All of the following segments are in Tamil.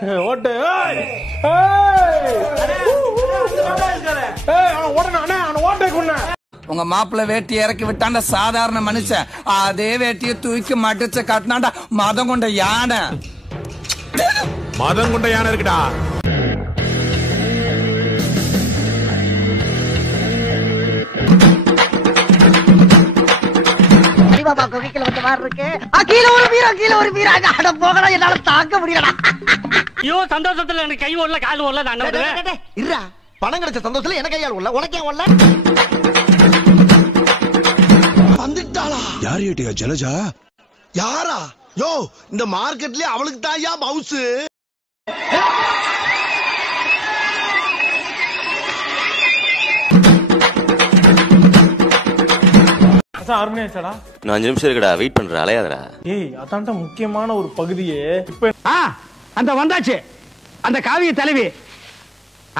ஓட்டு உங்க மாப்பிள்ள வேட்டி இறக்கி விட்டாண்ட சாதாரண மனுஷன் அதே வேட்டியை தூக்கி மடிச்சு காட்டினாண்டா மதம் கொண்ட யானை. மதம் கொண்ட யானை இருக்குடா. சந்தோஷத்துல எனக்கு கை ஓடல கால் ஓடல. பணம் கிடைச்ச சந்தோஷத்துல எனக்கு கையால் ஓடல, உனக்கே ஓடல. வந்துட்டாளா? யார் ஏட்டியா ஜலஜா? யாரா? யோ, இந்த மார்க்கெட்லயே அவளுக்கு தாயா மவுஸ். அருமையாச்சடா. நான் 5 நிமிஷம் இருக்குடா, வெயிட் பண்ற, அலையாதடா. ஏய், அதான்டா முக்கியமான ஒரு பகுதியே. இப்ப அந்த வந்தாச்சு அந்த காவிய தலைவி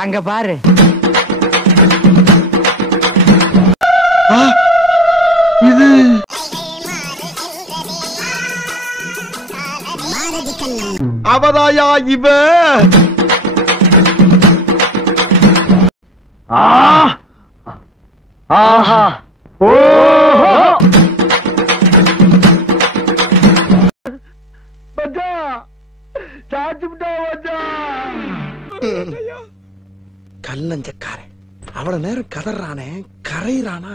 அங்க பாரு. இது அவதாயா இவ. ஆஹா ஓஹோ பஜா சாச்சுடா பஜா. கல்லஞ்சக்காரன் அவ்வளவு நேரம் கதறானே, கரையிறானா?